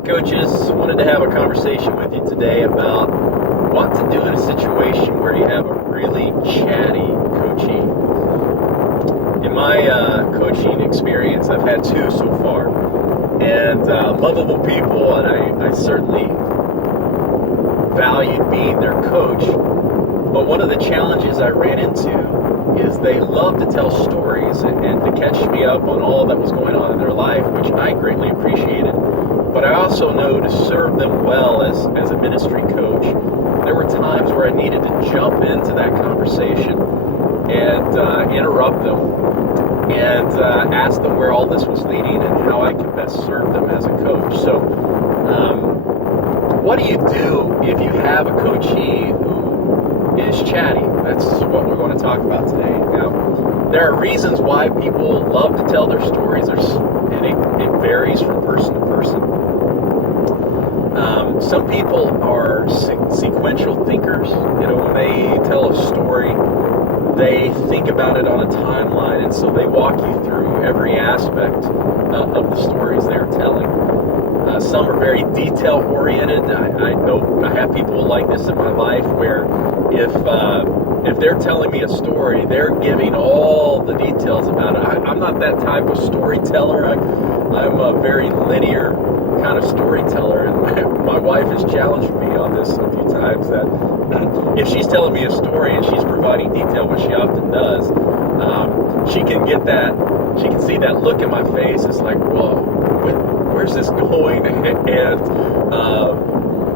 Chatty Coaches, wanted to have a conversation with you today about what to do in a situation where you have a really chatty coachee. In my coaching experience, I've had two so far, and lovable people, and I certainly valued being their coach. But one of the challenges I ran into is they love to tell stories and to catch me up on all that was going on in their life, which I greatly appreciated. But I also know to serve them well as a ministry coach, there were times where I needed to jump into that conversation and interrupt them and ask them where all this was leading and how I could best serve them as a coach. So what do you do if you have a coachee who is chatty? That's what we're going to talk about today. Now, there are reasons why people love to tell their stories, and it varies from person to person. Some people are sequential thinkers. You know, when they tell a story, they think about it on a timeline, and so they walk you through every aspect of the stories they're telling. Some are very detail-oriented. I know I have people like this in my life where if they're telling me a story, they're giving all the details about it. I'm not that type of storyteller. I'm a very linear kind of storyteller, and my wife has challenged me on this a few times that if she's telling me a story and she's providing detail, which she often does, she can get that, she can see that look in my face. It's like, whoa, where's this going, and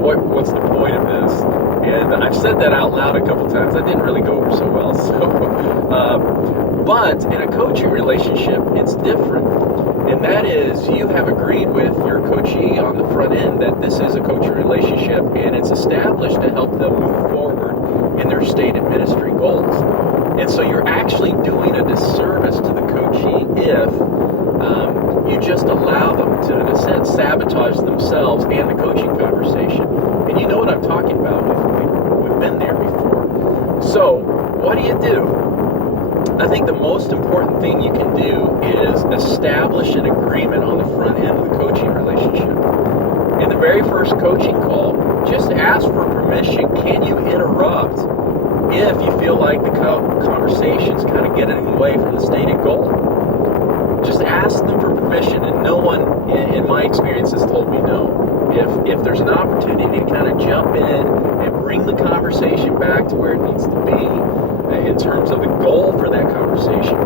what's the point of this? And I've said that out loud a couple times. That didn't really go over so well. But in a coaching relationship, it's different. And that is, you have agreed with your coachee on the front end that this is a coaching relationship, and it's established to help them move forward in their stated ministry goals. And so you're actually doing a disservice to the coachee if you just allow them to, in a sense, sabotage themselves and the coaching conversation. And you know what I'm talking about. We've been there before. So what do? I think the most important thing you can do is establish an agreement on the front end of the coaching relationship. In the very first coaching call, just ask for permission. Can you interrupt if you feel like the conversation's kind of getting away from the stated goal? Just ask them for permission, and no one, in my experience, has told me no. If there's an opportunity to kind of jump in and bring the conversation back to where it needs to be in terms of the goal for that conversation,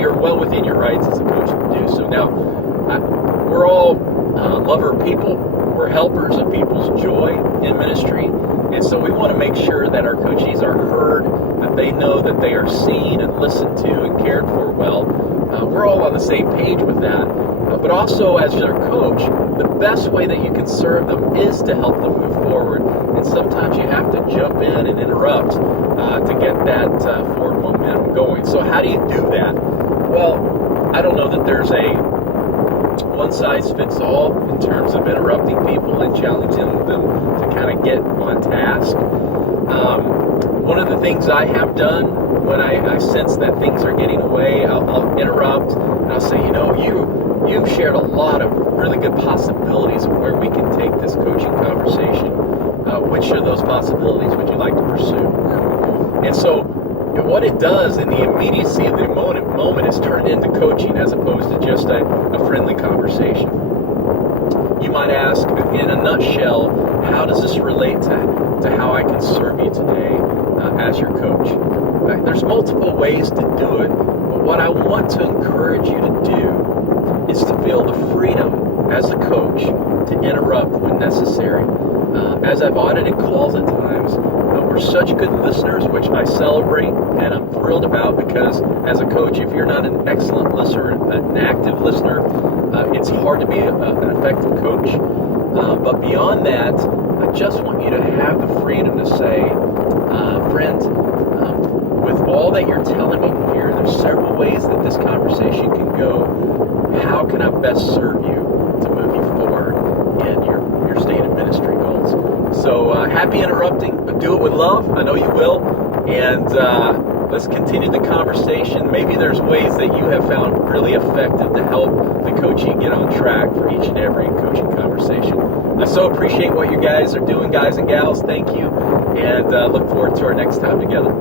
you're well within your rights as a coach to do so. Now, we're all lover of people. We're helpers of people's joy in ministry, and so we want to make sure that our coachees are heard, that they know that they are seen and listened to and cared for well. We're all on the same page with that. But also, as their coach, the best way that you can serve them is to help them move forward. And sometimes you have to jump in and interrupt to get that forward momentum going. So how do you do that? Well, I don't know that there's a one-size-fits-all in terms of interrupting people and challenging them to kind of get on task. One of the things I have done when I sense that things are getting away, I'll interrupt and I'll say, you've shared a lot of really good possibilities of where we can take this coaching conversation. Which of those possibilities would you like to pursue? And so what it does in the immediacy of the moment is turn into coaching as opposed to just a friendly conversation. You might ask, in a nutshell, how does this relate to how I can serve you today as your coach? There's multiple ways to do it, but what I want to encourage you to do is to feel the freedom as a coach to interrupt when necessary. As I've audited calls at times, we're such good listeners, which I celebrate and I'm thrilled about, because as a coach, if you're not an excellent listener, an active listener, it's hard to be an effective coach. But beyond that, I just want you to have the freedom to say, friend, with all that you're telling me here, there's several ways that this conversation can go. How can I best serve you to move you forward in your stated ministry goals? So happy interrupting, but do it with love. I know you will. And let's continue the conversation. Maybe there's ways that you have found really effective to help the coachee get on track for each and every coaching conversation so appreciate what you guys are doing, guys and gals. Thank you, and look forward to our next time together.